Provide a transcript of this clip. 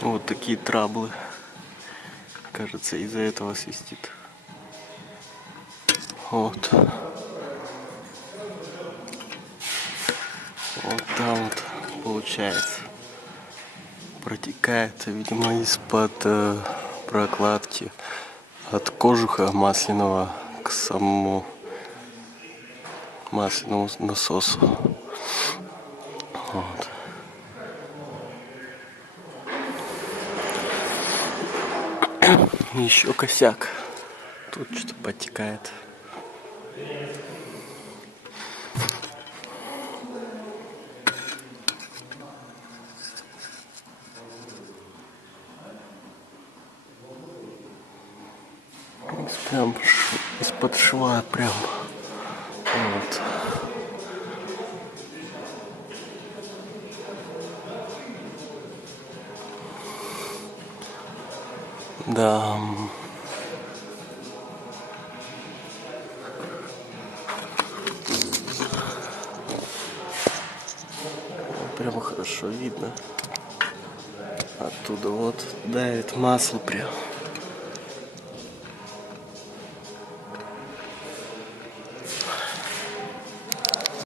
Вот такие траблы. Кажется, из-за этого свистит. Вот. Вот там вот получается. Протекает, видимо, из-под прокладки от кожуха масляного к самому масляному насосу. Вот. Еще косяк. Тут что-то подтекает. Прям из-под шва прям. Вот. Да. Прямо хорошо видно. Оттуда вот давит масло прям.